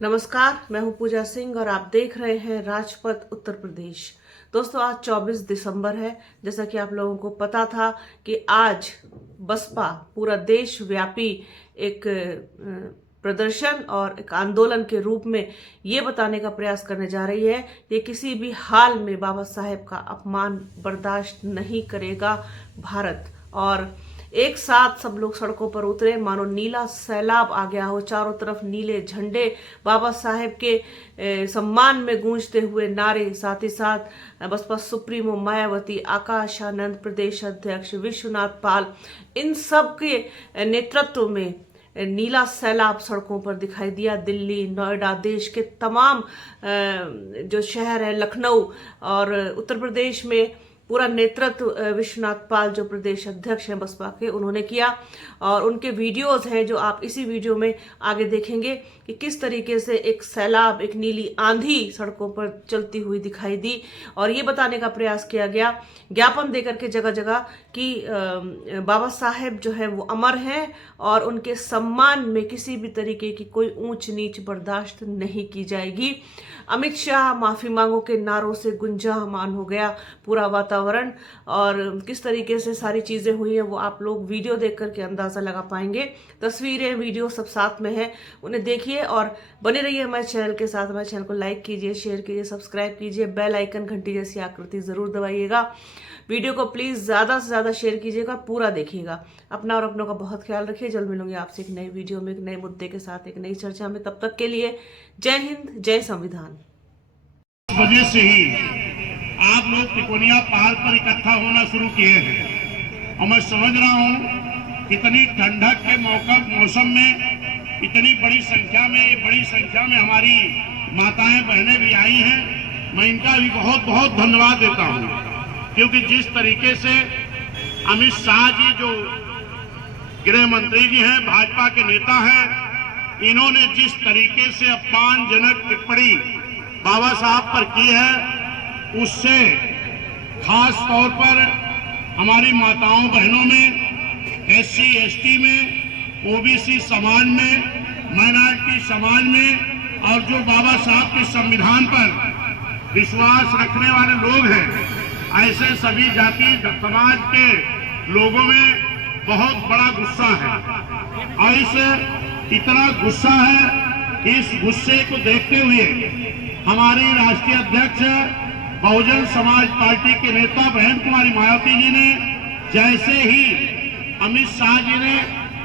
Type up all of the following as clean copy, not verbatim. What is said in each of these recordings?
नमस्कार, मैं हूं पूजा सिंह और आप देख रहे हैं राजपथ उत्तर प्रदेश। दोस्तों, आज 24 दिसंबर है। जैसा कि आप लोगों को पता था कि आज बसपा पूरा देश व्यापी एक प्रदर्शन और एक आंदोलन के रूप में ये बताने का प्रयास करने जा रही है कि किसी भी हाल में बाबा साहेब का अपमान बर्दाश्त नहीं करेगा भारत। और एक साथ सब लोग सड़कों पर उतरे, मानो नीला सैलाब आ गया हो। चारों तरफ नीले झंडे, बाबा साहेब के सम्मान में गूंजते हुए नारे। साथ ही साथ बसपा सुप्रीमो मायावती, आकाश आनंद प्रदेश अध्यक्ष, विश्वनाथ पाल, इन सब के नेतृत्व में नीला सैलाब सड़कों पर दिखाई दिया। दिल्ली, नोएडा, देश के तमाम जो शहर है, लखनऊ और उत्तर प्रदेश में पूरा नेतृत्व विश्वनाथ पाल जो प्रदेश अध्यक्ष हैं बसपा के, उन्होंने किया। और उनके वीडियोस हैं जो आप इसी वीडियो में आगे देखेंगे कि किस तरीके से एक सैलाब, एक नीली आंधी सड़कों पर चलती हुई दिखाई दी। और ये बताने का प्रयास किया गया ज्ञापन देकर के जगह जगह कि बाबा साहेब जो है वो अमर हैं और उनके सम्मान में किसी भी तरीके की कोई ऊंच नीच बर्दाश्त नहीं की जाएगी। अमित शाह माफी मांगो के नारों से गुंजायमान हो गया पूरा वातावरण। और किस तरीके से सारी चीजें हुई हैं वो आप लोग वीडियो देख करके अंदाजा लगा पाएंगे। तस्वीरें, वीडियो सब साथ में है, उन्हें देखिए और बने रहिए हमारे चैनल के साथ। हमारे चैनल को लाइक कीजिए, शेयर कीजिए, सब्सक्राइब कीजिए, बेल आइकन घंटी जैसी आकृति जरूर दबाइएगा। वीडियो को प्लीज ज्यादा से ज्यादा शेयर कीजिएगा, पूरा देखिएगा। अपना और अपनों का बहुत ख्याल रखिए। जल्द मिलूंगी आपसे एक नई वीडियो में, एक नए मुद्दे के साथ, एक नई चर्चा में। तब तक के लिए जय हिंद, जय संविधान। वजह से ही आप लोग तिकोनिया पहाड़ पर इकट्ठा होना शुरू किए हैं और मैं समझ रहा हूं इतनी ठंडक के मौसम में इतनी बड़ी संख्या में हमारी माताएं बहनें भी आई हैं। मैं इनका भी बहुत बहुत धन्यवाद देता हूं, क्योंकि जिस तरीके से अमित शाह जी जो गृह मंत्री जी हैं, भाजपा के नेता हैं, इन्होंने जिस तरीके से अपमानजनक टिप्पणी बाबा साहब पर की है, उससे खास तौर पर हमारी माताओं बहनों में, SC ST में, OBC समाज में, माइनॉरिटी समाज में और जो बाबा साहब के संविधान पर विश्वास रखने वाले लोग हैं, ऐसे सभी जाति समाज के लोगों में बहुत बड़ा गुस्सा है। और इस इतना गुस्सा है, इस गुस्से को देखते हुए हमारी राष्ट्रीय अध्यक्ष बहुजन समाज पार्टी के नेता बहन कुमारी मायावती जी ने जैसे ही अमित शाह जी ने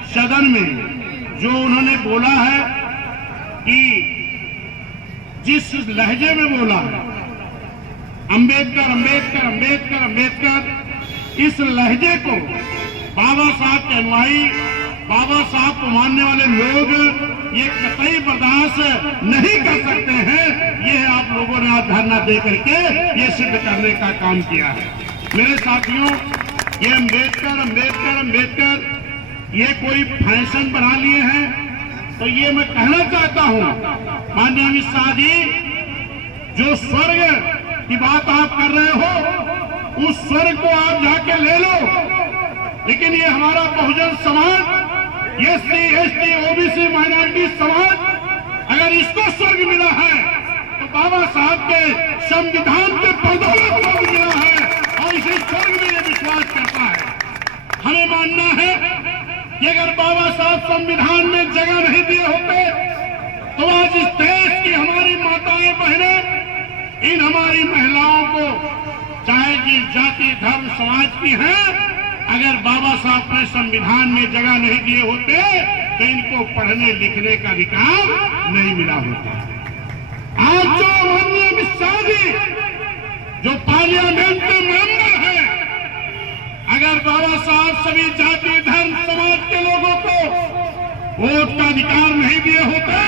सदन में जो उन्होंने बोला है कि जिस लहजे में बोला है, अंबेडकर अंबेडकर अंबेडकर अंबेडकर, इस लहजे को बाबा साहब के अनुयायी, बाबा साहब को मानने वाले लोग ये कतई बर्दाश्त नहीं कर सकते हैं। ये आप लोगों ने आज धरना दे करके ये सिद्ध करने का काम किया है। मेरे साथियों, ये अंबेडकर अंबेडकर अंबेडकर ये कोई फैशन बना लिए हैं। तो ये मैं कहना चाहता हूं माननीय अमित शाह जी, जो स्वर्ग की बात आप कर रहे हो, उस स्वर्ग को आप जाके ले लो, लेकिन ये हमारा Bahujan Samaj, SC ST OBC minority समाज, अगर इसको स्वर्ग मिला है तो बाबा साहब के संविधान के बदौलत स्वर्ग मिला है और इसी स्वर्ग में ये विश्वास करता है। हमें मानना है कि अगर बाबा साहब संविधान में जगह नहीं दिए होते तो आज इस देश की हमारी माताएं बहनें, इन हमारी महिलाओं को, चाहे जिस जाति धर्म समाज की हैं, अगर बाबा साहब ने संविधान में जगह नहीं दिए होते तो इनको पढ़ने लिखने का अधिकार नहीं मिला होता। आज जो माननीय अमित शाह जी जो पार्लियामेंट के मेंबर हैं, अगर बाबा साहब सभी जाति धर्म समाज के लोगों को वोट का अधिकार नहीं दिए होते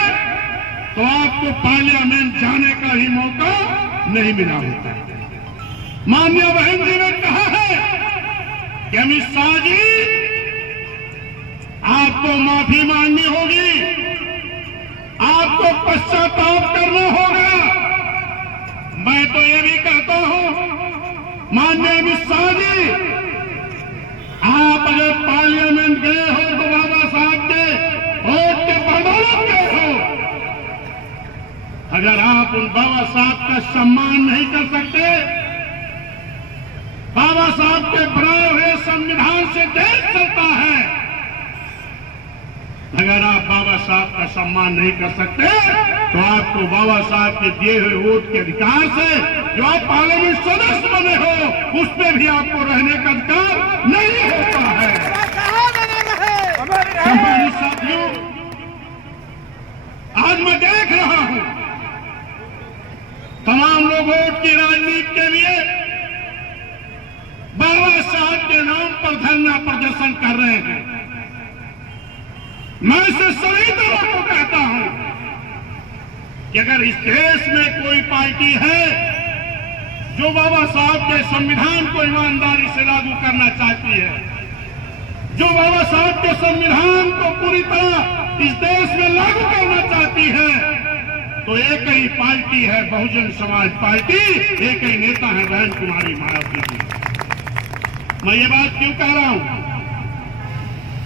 तो आपको पार्लियामेंट जाने का ही मौका नहीं मिला होता। माननीय बहन जी ने कहा है कि अमित शाह जी आपको माफी मांगनी होगी, आपको पश्चाताप करना होगा। मैं तो ये भी कहता हूं माननीय अमित शाह जी, आप अगर पार्लियामेंट गए हो तो बाबा साहब के वोट के बदौलत गए हो, अगर आप उन बाबा साहब का सम्मान नहीं कर सकते, बाबा साहब के बनाए हुए संविधान से देश चलता है, अगर आप बाबा साहब का सम्मान नहीं कर सकते तो आपको बाबा साहब के दिए हुए वोट के अधिकार से जो आप पार्लियामेंट सदस्य बने हो उस पर भी आपको रहने का अधिकार नहीं होता है। सम्मानित साथियों, आज मैं देख रहा हूं तमाम लोग वोट की राजनीति के लिए बाबा साहब के नाम पर धरना प्रदर्शन कर रहे हैं। मैं इसे सभी दलों को कहता हूं कि अगर इस देश में कोई पार्टी है जो बाबा साहब के संविधान को ईमानदारी से लागू करना चाहती है, जो बाबा साहब के संविधान को पूरी तरह इस देश में लागू करना चाहती है, तो एक ही पार्टी है बहुजन समाज पार्टी, एक ही नेता है बहन कुमारी मायावती जी। मैं ये बात क्यों कह रहा हूं?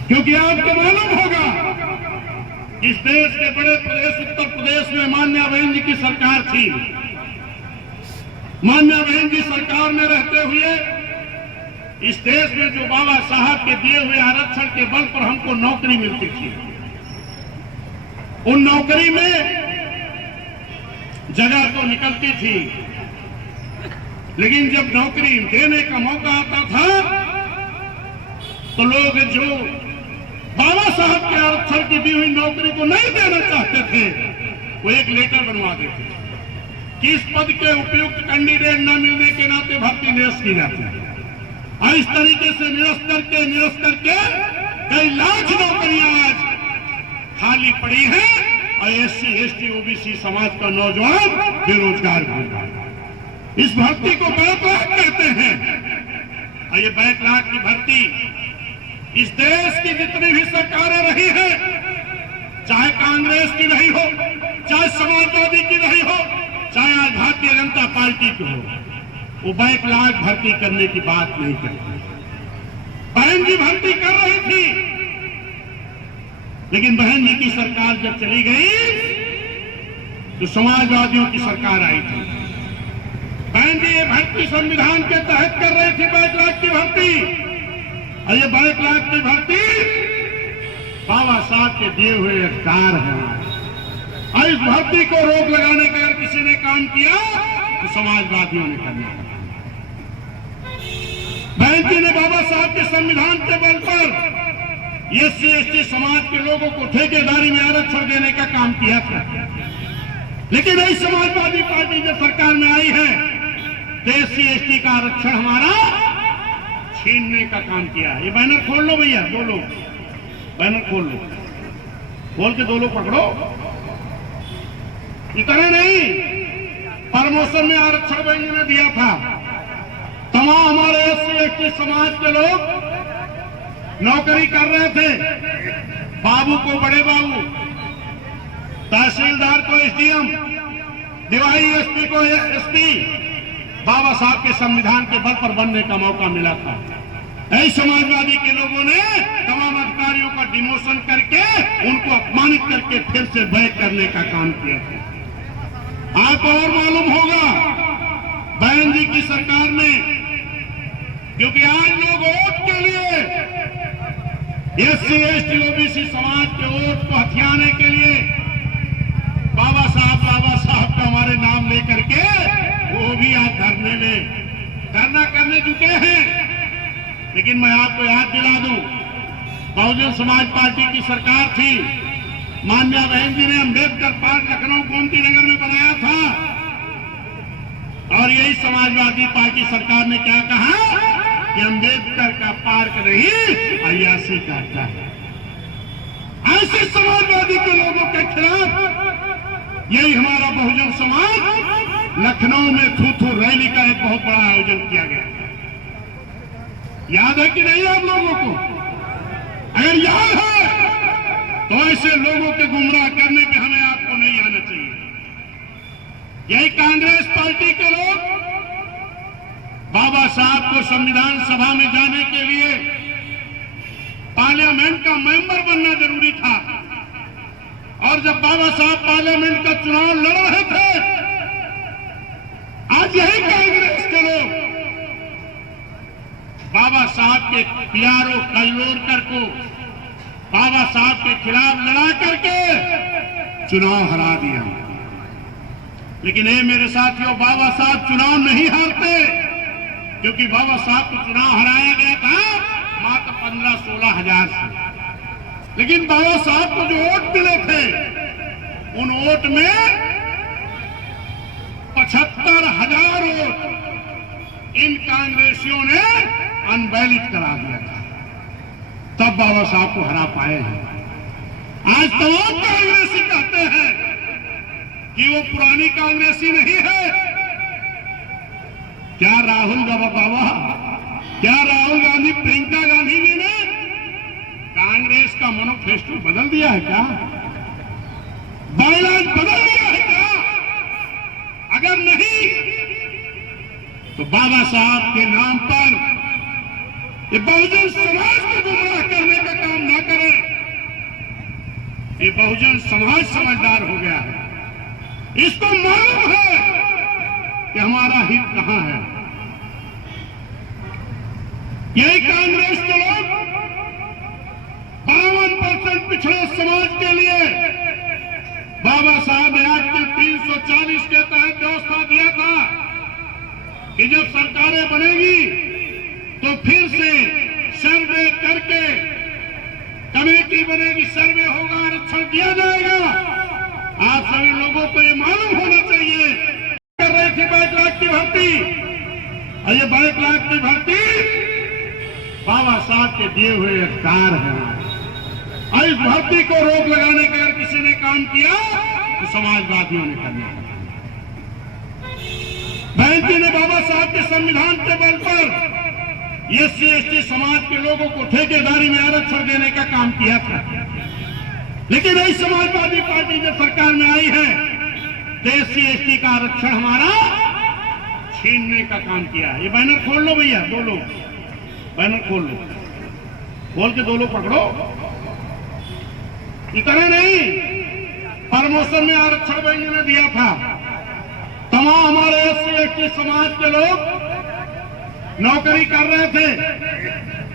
क्योंकि आपको मालूम होगा इस देश के बड़े प्रदेश उत्तर प्रदेश में मान्याबेन जी की सरकार थी। मान्याबेन जी सरकार में रहते हुए इस देश में जो बाबा साहब के दिए हुए आरक्षण के बल पर हमको नौकरी मिलती थी, उन नौकरी में जगह तो निकलती थी, लेकिन जब नौकरी देने का मौका आता था तो लोग जो बाबा साहब के आरक्षण की दी हुई नौकरी को नहीं देना चाहते थे वो एक लेटर बनवा देते कि इस पद के उपयुक्त कैंडिडेट न मिलने के नाते भर्ती निरस्त की जाती है। और इस तरीके से निरस्त करके कई लाख नौकरियां आज खाली पड़ी हैं और SC, ST, OBC समाज का नौजवान बेरोजगार घूम रहा है। इस भर्ती को बैकलॉग कहते हैं। और ये बैकलॉग की भर्ती इस देश की जितनी भी सरकारें रही हैं, चाहे कांग्रेस की रही हो, चाहे समाजवादी की रही हो, चाहे आज भारतीय जनता पार्टी की हो, वो बैकलॉग भर्ती करने की बात नहीं करती। बहन जी भर्ती कर रही थी, लेकिन बहन जी की सरकार जब चली गई तो समाजवादियों की सरकार आई थी। बहन जी ये भर्ती संविधान के तहत कर रही थी बैकलॉग की भर्ती, और ये बैकलॉग की भर्ती बाबा साहब के दिए हुए अधिकार हैं। और इस भर्ती को रोक लगाने का अगर किसी ने काम किया तो समाजवादियों ने करना। बहन जी ने बाबा साहब के संविधान के बल पर SC, ST समाज के लोगों को ठेकेदारी में आरक्षण देने का काम किया था, लेकिन यही समाजवादी पार्टी जब सरकार में आई है तो SC, ST का आरक्षण हमारा छीनने का काम किया। ये बैनर खोल लो भैया, दो लोग बैनर खोल लो, खोल के दो लोग पकड़ो। इतने नहीं, प्रमोशन में आरक्षण बहन जी ने दिया था। तमाम हमारे SC, ST समाज के लोग नौकरी कर रहे थे, बाबू को बड़े बाबू, तहसीलदार को SDM, दिवाही SP को SP, बाबा साहब के संविधान के बल पर बनने का मौका मिला था। ऐसे समाजवादी के लोगों ने तमाम अधिकारियों का डिमोशन करके उनको अपमानित करके फिर से बैक करने का काम किया था। आपको और मालूम होगा बहन जी की सरकार में, क्योंकि आज लोग वोट के लिए SC, ST, OBC समाज के वोट को हथियाने के लिए बाबा साहब का हमारे नाम लेकर के वो भी आज धरना करने जुटे हैं। लेकिन मैं आपको याद दिला दूं, बहुजन समाज पार्टी की सरकार थी, मान्या बहन जी ने अम्बेडकर पार्क लखनऊ गोमती नगर में बनाया था, और यही समाजवादी पार्टी सरकार ने क्या कहा कि अम्बेडकर का पार्क नहीं अय्यासी करता है। ऐसे समाजवादी के लोगों के खिलाफ यही हमारा बहुजन समाज लखनऊ में थू रैली का एक बहुत बड़ा आयोजन किया गया। याद है कि नहीं आप लोगों को? अगर याद है तो ऐसे लोगों के गुमराह करने पे हमें आपको नहीं आना चाहिए। यही कांग्रेस पार्टी के लोग बाबा साहब को संविधान सभा में जाने के लिए पार्लियामेंट का मेंबर बनना जरूरी था, और जब बाबा साहब पार्लियामेंट का चुनाव लड़ रहे थे, आज यही कांग्रेस के लोग बाबा साहब के प्यारो कल्लोरकर को बाबा साहब के खिलाफ लड़ा करके चुनाव हरा दिया। लेकिन ये मेरे साथियों, बाबा साहब चुनाव नहीं हारते, क्योंकि बाबा साहब को चुनाव हराया गया था मात्र 15-16 हजार से। लेकिन बाबा साहब को जो वोट मिले थे, उन वोट में 75,000 वोट इन कांग्रेसियों ने अनवैलिड करा दिया था, तब बाबा साहब को हरा पाए हैं। आज तमाम कांग्रेसी कहते हैं कि वो पुरानी कांग्रेसी नहीं है। क्या राहुल बाबा, क्या राहुल गांधी, प्रियंका गांधी जी ने कांग्रेस का मैनिफेस्टो बदल दिया है क्या? बायलॉज बदल दिया है क्या? अगर नहीं तो बाबा साहब के नाम पर ये बहुजन समाज को गुमराह करने का काम ना करें। ये बहुजन समाज समझदार हो गया है, इसको मालूम है कि हमारा हित कहां है। यही कांग्रेस के लोग 52% पिछड़े समाज के लिए बाबा साहब ने एक्ट 340 के तहत व्यवस्था दिया था कि जब सरकारें बनेगी तो फिर से सर्वे करके कमेटी बनेगी, सर्वे होगा, आरक्षण दिया जाएगा। आप सभी लोगों को ये मालूम होना चाहिए। कर रही थी 22 लाख की भर्ती, और ये 22 लाख की भर्ती बाबा साहब के दिए हुए अधिकार है। और इस भर्ती को रोक लगाने का अगर किसी ने काम किया तो समाजवादियों ने करना। बहन जी ने बाबा साहब के संविधान के बल पर SC/ST समाज के लोगों को ठेकेदारी में आरक्षण देने का काम किया था। लेकिन यही समाजवादी पार्टी जब सरकार में आई है तो SC/ST का आरक्षण हमारा छीनने का काम किया। ये बैनर खोल लो भैया, दो लोग बैनर खोल लो, खोल के दो लोग पकड़ो। इतना नहीं, प्रमोशन में आरक्षण बैंक ने दिया था। तमाम हमारे SC/ST समाज के लोग नौकरी कर रहे थे,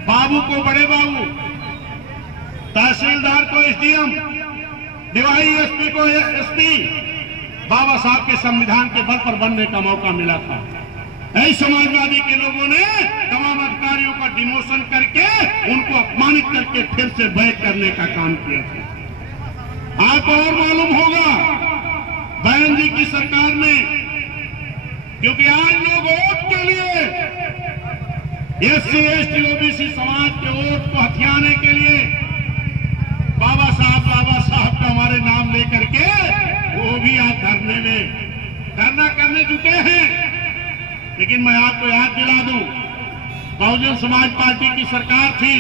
बाबू को बड़े बाबू, तहसीलदार को SDM, डिवाई SP को SP, बाबा साहब के संविधान के बल पर बनने का मौका मिला था। ऐसे समाजवादी के लोगों ने तमाम अधिकारियों का डिमोशन करके उनको अपमानित करके फिर से बैक करने का काम किया था। आपको और मालूम होगा बहन जी की सरकार में, क्योंकि आज लोग वोट के लिए SC/ST OBC समाज के वोट को हथियाने के लिए बाबा साहब का हमारे नाम लेकर के वो भी आज धरना करने जुटे हैं। लेकिन मैं आपको याद दिला दूं, बहुजन समाज पार्टी की सरकार थी,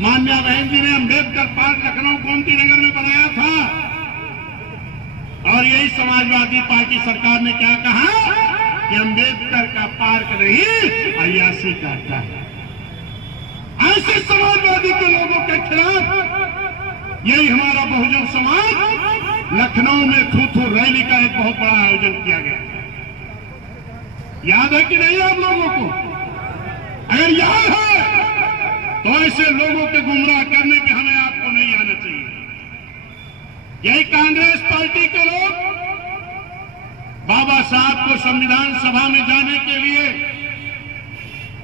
माननीय बहन जी ने अम्बेडकर पार्क लखनऊ गोमती नगर में बनाया था, और यही समाजवादी पार्टी सरकार ने क्या कहा कि अम्बेडकर का पार्क नहीं अय्यासी करता है। ऐसे समाजवादी के लोगों के खिलाफ यही हमारा बहुजन समाज लखनऊ में थू रैली का एक बहुत बड़ा आयोजन किया गया। याद है कि नहीं आप लोगों को? अगर याद है तो ऐसे लोगों के गुमराह करने में हमें आपको नहीं आना चाहिए। यही कांग्रेस पार्टी के लोग बाबा साहब को संविधान सभा में जाने के लिए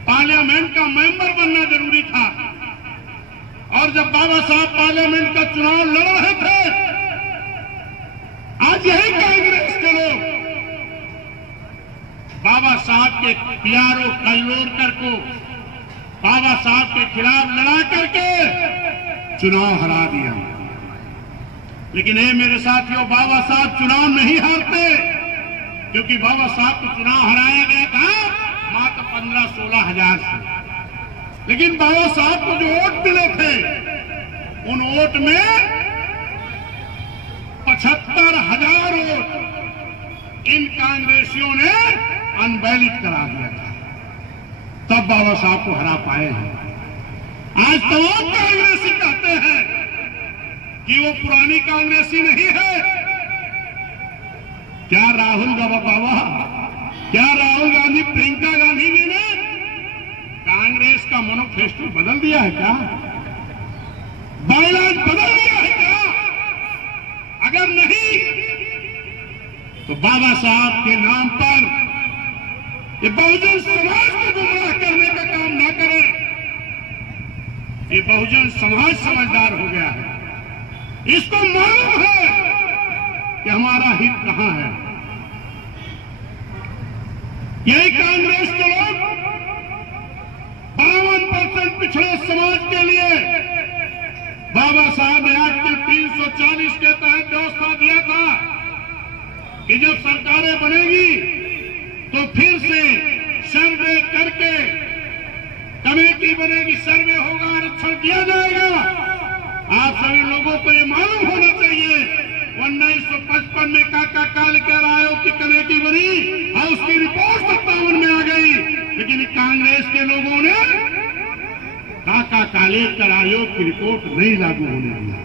पार्लियामेंट का मेंबर बनना जरूरी था, और जब बाबा साहब पार्लियामेंट का चुनाव लड़ रहे थे, आज यही कांग्रेस के लोग बाबा साहब के प्यारो कल्लोरकर को बाबा साहब के खिलाफ लड़ा करके चुनाव हरा दिया। लेकिन ये मेरे साथियों, बाबा साहब चुनाव नहीं हारते, क्योंकि बाबा साहब को चुनाव हराया गया था मात्र 15-16 हजार से। लेकिन बाबा साहब को जो वोट मिले थे, उन वोट में 75,000 वोट इन कांग्रेसियों ने अनवैलिड करा दिया था, तब बाबा साहब को हरा पाए हैं। आज तमाम कांग्रेसी कहते हैं कि वो पुरानी कांग्रेसी नहीं है। क्या राहुल बाबा, क्या राहुल गांधी, प्रियंका गांधी जी ने कांग्रेस का मैनिफेस्टो बदल दिया है क्या? बायलॉज बदल दिया है क्या? अगर नहीं तो बाबा साहब के नाम पर ये बहुजन समाज को गुमराह करने का काम ना करें। ये बहुजन समाज समझदार हो गया है, इसको मालूम है कि हमारा हित कहां है। यही कांग्रेस के लोग 52% पिछड़े समाज के लिए बाबा साहब ने एक्ट 340 के तहत व्यवस्था दिया था कि जब सरकारें बनेगी तो फिर से सर्वे करके कमेटी बनेगी, सर्वे होगा, आरक्षण दिया जाएगा। आप सभी लोगों को ये मालूम होना चाहिए 1955 में काका कालेकर आयोग की कमेटी बनी और उसकी रिपोर्ट 57 में आ गई, लेकिन कांग्रेस के लोगों ने काका कालेकर आयोग की रिपोर्ट नहीं लागू होने दिया,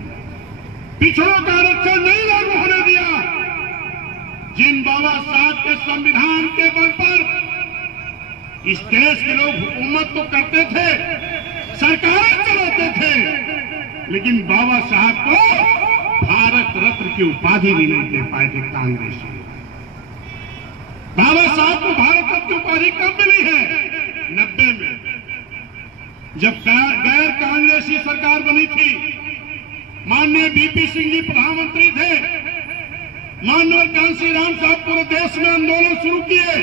पिछड़ों का आरक्षण नहीं लागू होने दिया। जिन बाबा साहब के संविधान के बल पर इस देश के लोग हुकूमत तो करते थे, सरकारें चलाते थे, लेकिन बाबा साहब को भारत रत्न की उपाधि भी नहीं दे पाए थे कांग्रेस। बाबा साहब को भारत रत्न की उपाधि कब मिली है? 90 में, जब गैर कांग्रेसी सरकार बनी थी। माननीय बीपी सिंह जी प्रधानमंत्री थे, माननीय कांशीराम साहब पूरे देश में आंदोलन शुरू किए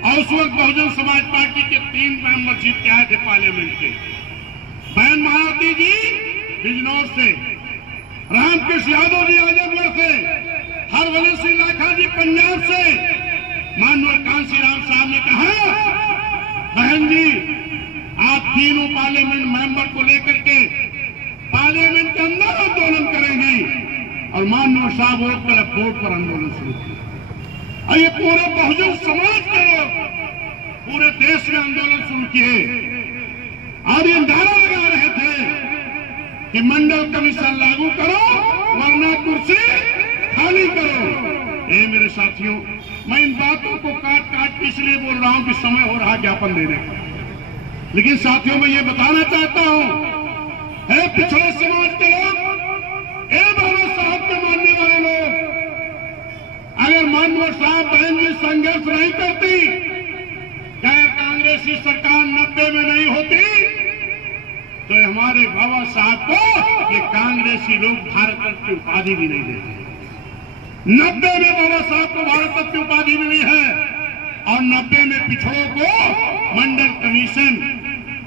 और उस वक्त बहुजन समाज पार्टी के 3 मेंबर जीत के आए थे पार्लियामेंट के। बहन मायावती जी बिजनौर से, रामकृष्ण यादव जी आजमगढ़ से, हरवली सिंह लाखा जी पंजाब से। माननीय कांशीराम साहब ने कहा, बहन जी आप तीनों पार्लियामेंट मेंबर को लेकर के पार्लियामेंट के अंदर आंदोलन करेंगी, और माननीय साहब बोर्ड पर आंदोलन शुरू किया। और ये पूरे बहुजन समाज के लोग पूरे देश में आंदोलन शुरू किए और ये नारा लगा रहे थे कि मंडल कमीशन लागू करो वरना कुर्सी खाली करो। ये मेरे साथियों, मैं इन बातों को काट के इसलिए बोल रहा हूं कि समय हो रहा ज्ञापन देने का, लेकिन साथियों मैं ये बताना चाहता हूं, है पिछड़े समाज के लोग, बाबा साहब के मानने वाले लोग, अगर माननीय साहब बहन जी संघर्ष नहीं करती, गैर कांग्रेसी सरकार 90 में नहीं होती, तो हमारे बाबा साहब को ये कांग्रेसी लोग भारत रत्न की उपाधि भी नहीं देते। 90 में बाबा साहब को भारत रत्न की उपाधि मिली है और 90 में पिछड़ों को मंडल कमीशन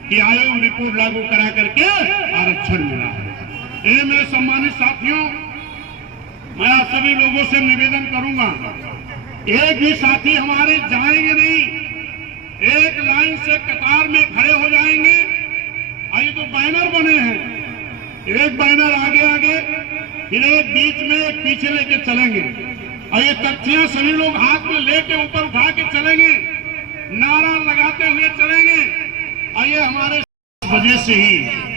की आयोग रिपोर्ट लागू करा करके आरक्षण मिला है। ये मेरे सम्मानित साथियों, मैं आप सभी लोगों से निवेदन करूंगा, एक भी साथी हमारे जाएंगे नहीं, एक लाइन से कतार में खड़े हो जाएंगे। ये तो बैनर बने हैं, एक बैनर आगे फिर एक बीच में, एक पीछे लेके चलेंगे और ये तख्तियां सभी लोग हाथ में लेके ऊपर उठा के चलेंगे, नारा लगाते हुए चलेंगे। और ये हमारे वजह से ही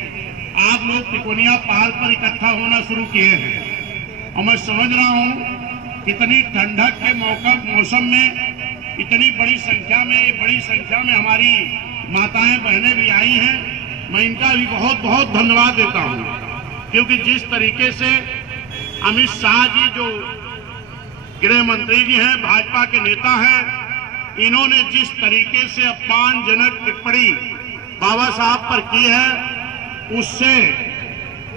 आप लोग तिकोनिया पहाड़ पर इकट्ठा होना शुरू किए हैं। और मैं समझ रहा हूं कितनी ठंडक के मौसम में इतनी बड़ी संख्या में हमारी माताएं बहनें भी आई हैं। मैं इनका भी बहुत बहुत धन्यवाद देता हूं, क्योंकि जिस तरीके से अमित शाह जी जो गृह मंत्री जी हैं, भाजपा के नेता हैं, इन्होंने जिस तरीके से अपमानजनक टिप्पणी बाबा साहब पर की है, उससे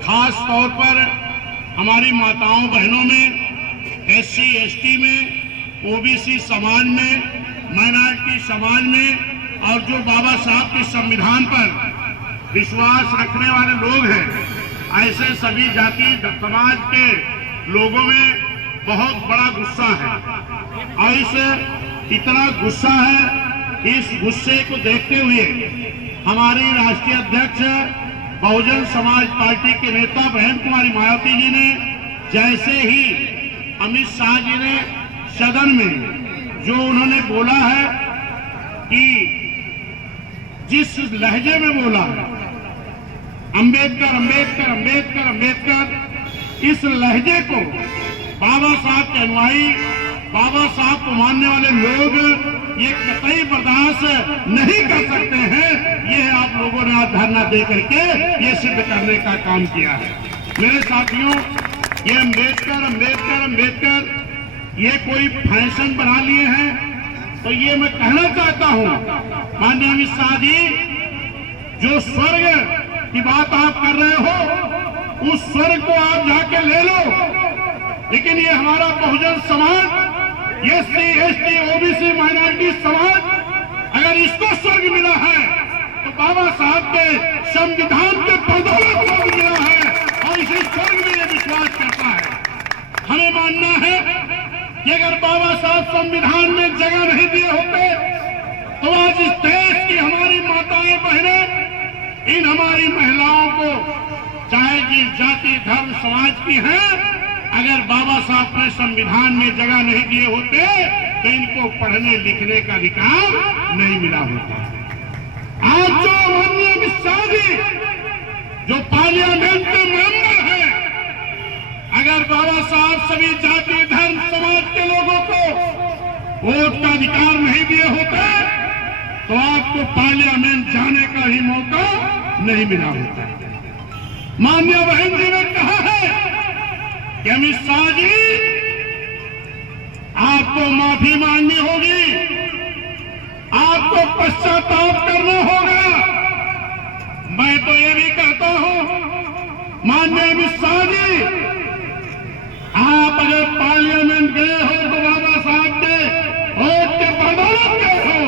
खास तौर पर हमारी माताओं बहनों में, SC ST में, OBC समाज में, माइनॉरिटी समाज में और जो बाबा साहब के संविधान पर विश्वास रखने वाले लोग हैं, ऐसे सभी जाति समाज के लोगों में बहुत बड़ा गुस्सा है। और इस इतना गुस्सा है, इस गुस्से को देखते हुए हमारी राष्ट्रीय अध्यक्ष बहुजन समाज पार्टी के नेता बहन कुमारी मायावती जी ने जैसे ही अमित शाह जी ने सदन में जो उन्होंने बोला है कि जिस लहजे में बोला है, अंबेडकर अंबेडकर अंबेडकर अंबेडकर, इस लहजे को बाबा साहब के अनुयायी, बाबा साहब को मानने वाले लोग ये कतई बर्दाश्त नहीं कर सकते हैं। ये आप लोगों ने आज धरना दे करके ये सिद्ध करने का काम किया है। मेरे साथियों, ये अम्बेडकर अम्बेडकर अम्बेडकर ये कोई फैशन बना लिए हैं, तो ये मैं कहना चाहता हूं माननीय अमित शाह जी, जो स्वर्ग की बात आप कर रहे हो उस स्वर्ग को आप जाके ले लो, लेकिन ये हमारा Bahujan Samaj, SC ST OBC minority समाज, अगर इसको स्वर्ग मिला है तो बाबा साहब के संविधान के बदौलत स्वर्ग मिला है और इसी स्वर्ग में ये विश्वास करता है। हमें मानना है कि अगर बाबा साहब संविधान में जगह नहीं दिए होते तो आज इस देश की हमारी माताएं बहनें, इन हमारी महिलाओं को, चाहे जिस जाति धर्म समाज की हैं, अगर बाबा साहब ने संविधान में जगह नहीं दिए होते तो इनको पढ़ने लिखने का अधिकार नहीं मिला होता। आज जो माननीय अमित शाह जी जो पार्लियामेंट के मेंबर हैं, अगर बाबा साहब सभी जाति धर्म समाज के लोगों को वोट का अधिकार नहीं दिए होते तो आपको पार्लियामेंट जाने का ही मौका नहीं मिला होता। माननीय बहन जी ने कहा है कि अमित शाह जी आपको माफी मांगनी होगी, आपको पश्चाताप करना होगा। मैं तो ये भी कहता हूं माननीय अमित शाह जी, आप अगर पार्लियामेंट गए हो तो बाबा साहब के वोट के बदौलत गए हो।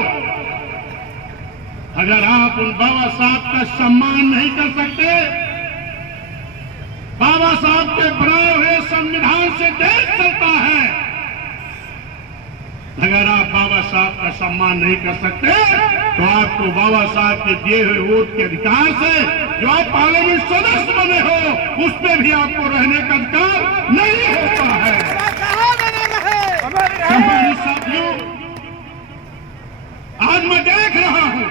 अगर आप उन बाबा साहब का सम्मान नहीं कर सकते, बाबा साहब के बनाए हुए संविधान से देश चलता है, अगर आप बाबा साहब का सम्मान नहीं कर सकते तो आपको बाबा साहब के दिए हुए वोट के अधिकार से जो आप पार्लियामेंट सदस्य बने हो उस पर भी आपको रहने का अधिकार नहीं होता है। सम्मानित साथियों, आज मैं देख रहा हूं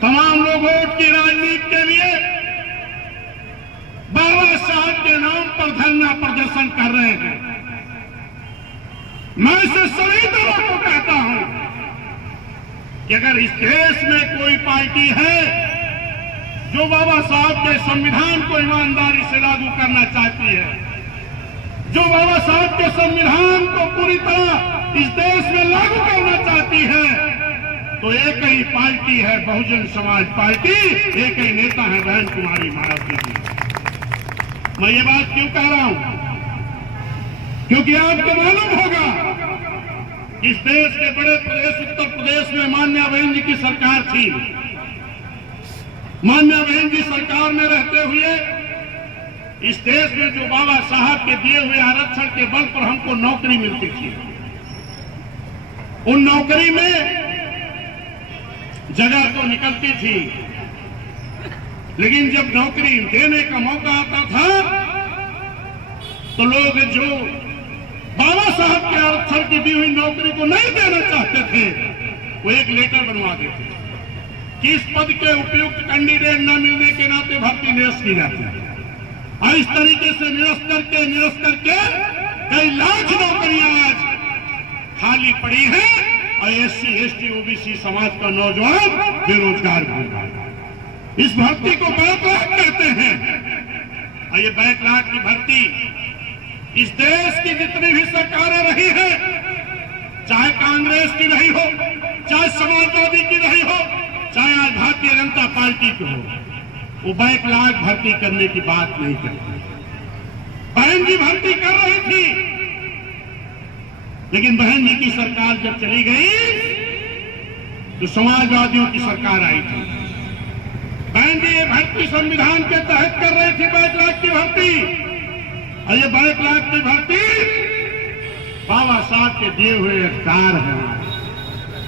तमाम लोग वोट की राजनीति के लिए बाबा साहब के नाम पर धरना प्रदर्शन कर रहे हैं। मैं इसे सभी दलों को कहता हूं कि अगर इस देश में कोई पार्टी है जो बाबा साहब के संविधान को ईमानदारी से लागू करना चाहती है, जो बाबा साहब के संविधान को पूरी तरह इस देश में लागू करना चाहती है, तो एक ही पार्टी है बहुजन समाज पार्टी, एक ही नेता है बहन कुमारी मायावती जी। मैं ये बात क्यों कह रहा हूं? क्योंकि आपको मालूम होगा इस देश के बड़े प्रदेश उत्तर प्रदेश में मान्या बहन जी की सरकार थी। मान्या बहन जी सरकार में रहते हुए इस देश में जो बाबा साहब के दिए हुए आरक्षण के बल पर हमको नौकरी मिलती थी, उन नौकरी में जगह तो निकलती थी, लेकिन जब नौकरी देने का मौका आता था तो लोग जो बाबा साहब के आरक्षण की दी हुई नौकरी को नहीं देना चाहते थे वो एक लेटर बनवा देते कि इस पद के उपयुक्त कैंडिडेट न मिलने के नाते भर्ती निरस्त की जाती है। और इस तरीके से निरस्त करके कई लाख नौकरियां आज खाली पड़ी हैं और एससी एसटी ओबीसी समाज का नौजवान बेरोजगार घूम रहा है। इस भर्ती को बैकलॉग कहते हैं और ये बैकलॉग की भर्ती इस देश की जितनी भी सरकारें रही है, चाहे कांग्रेस की रही हो, चाहे समाजवादी की रही हो, चाहे आज भारतीय जनता पार्टी की हो, वो बैकलॉग भर्ती करने की बात नहीं करती। बहन जी भर्ती कर रही थी, लेकिन बहन जी की सरकार जब चली गई तो समाजवादियों की सरकार आई थी। बहन जी ये भर्ती संविधान के तहत कर रही थी बैकलॉग की भर्ती, और ये बैकलॉग की भर्ती बाबा साहब के दिए हुए अधिकार हैं।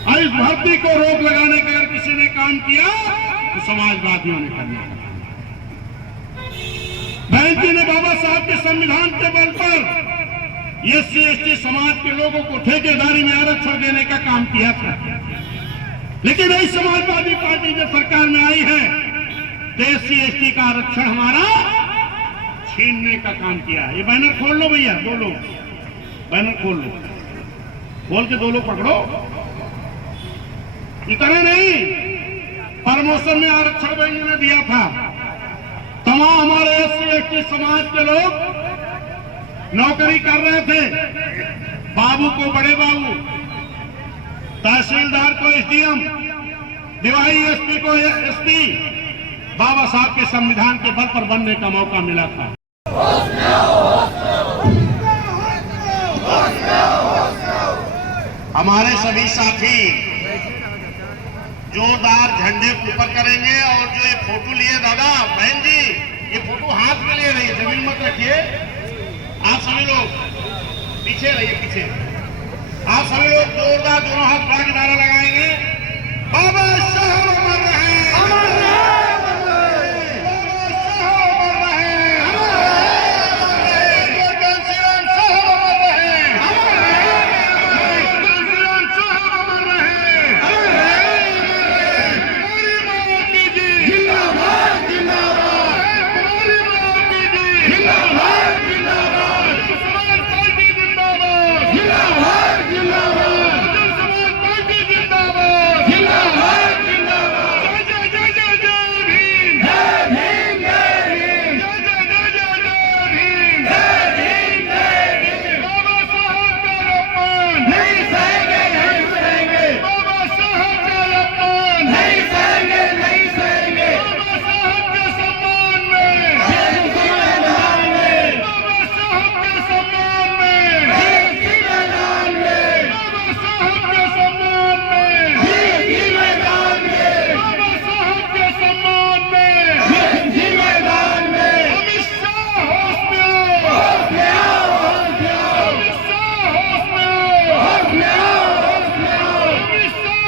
और इस भर्ती को रोक लगाने का अगर किसी ने काम किया तो समाजवादियों ने करना। बहन जी ने बाबा साहब के संविधान के बल पर एससी एसटी समाज के लोगों को ठेकेदारी में आरक्षण देने का काम किया था, लेकिन नई समाजवादी पार्टी जब सरकार में आई है तो एससी एसटी का आरक्षण हमारा छीनने का काम किया। ये बैनर खोल लो भैया, 2 लोग बैनर खोल लो, खोल के 2 लोग पकड़ो। इतने नहीं, प्रमोशन में आरक्षण बैंक ने दिया था। तमाम हमारे SC/ST समाज के लोग नौकरी कर रहे थे, बाबू को बड़े बाबू, तहसीलदार को SDM, दिवाई SP को SP, बाबा साहब के संविधान के बल पर बनने का मौका मिला था। हमारे सभी साथी जोरदार झंडे ऊपर करेंगे और जो ये फोटो लिए दादा बहन जी, ये फोटो हाथ में ले रही है, जमीन मत रखिए। आप सभी लोग पीछे रहिए, पीछे। आप सभी लोग जोरदार दोनों हाथ बढ़ा के नारा लगाएंगे, बाबा साहब अमर रहे, अमर रहे, बाबा साहब अमर रहे, अमर रहे, घनश्याम साहब अमर रहे, अमर रहे, घनश्याम साहब अमर रहे, अमर रहे, हमारी मायावती जी जिंदाबाद जिंदाबाद, हमारी मायावती जी जिंदाबाद जिंदाबाद, समाज पार्टी जिंदाबाद जिंदाबाद जिंदाबाद, समाज पार्टी जिंदाबाद जिंदाबाद जिंदाबाद, जय जय जय जय भीम, जय भीम जय भीम, जय जय जय जय भीम, जय भीम जय भीम, बाबा साहब का अपमान नहीं सहेंगे, नहीं सहेंगे, बाबा साहब का अपमान नहीं सहेंगे, नहीं सहेंगे, बाबा साहब के सम्मान में मैदान में, बाबा साहब के सम्मान में मैदान में, बाबा साहब के सम्मान में मैदान में, बाबा साहब के सम्मान में मैदान में, अमित शाह होश में आओ, होश में आओ, होश में आओ, अमित शाह होश में आओ, होश में आओ, होश में आओ, अमित शाह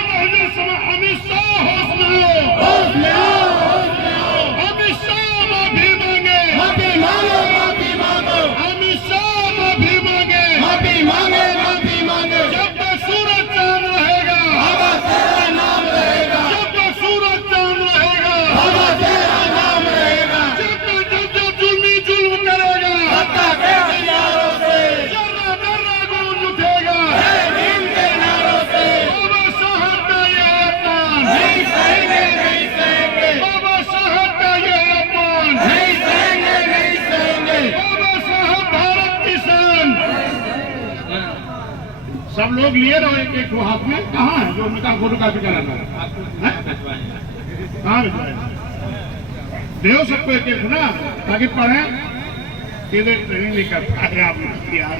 अमित शाह होश में आओ, होश में आओ, होश में आओ, अमित शाह माफी मांगे, माफी मांगो, माफी मांगो, अमित शाह माफी मांगे, माफी मांगे, माफी मांगे, जब तक सूरज चांद रहेगा बाबा तेरा नाम रहेगा, जब तक सूरज चांद रहेगा बाबा तेरा नाम रहेगा, जब तक जुल्म करेगा तब तक हथियारों से जर्रा जर्रा गूंज उठेगा जय भीम के नारों से, बाबा साहब का ये अपमान नहीं सहेंगे, नहीं सहेंगे, बाबा साहब का ये अपमान नहीं सहेंगे, नहीं सहेंगे, बाबा साहब भारत किसान। सब लोग लिए रहो एक एक हाथ में, कहाँ है जो उनका फोटो कॉपी कराना है? कहाँ देव सबको एक एक ना, ताकि पढ़े सीधे ट्रेनिंग नहीं कर पाए आप यार।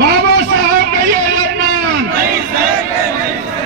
बाबा साहब का ये अपमान नहीं सहेंगे, नहीं सहेंगे।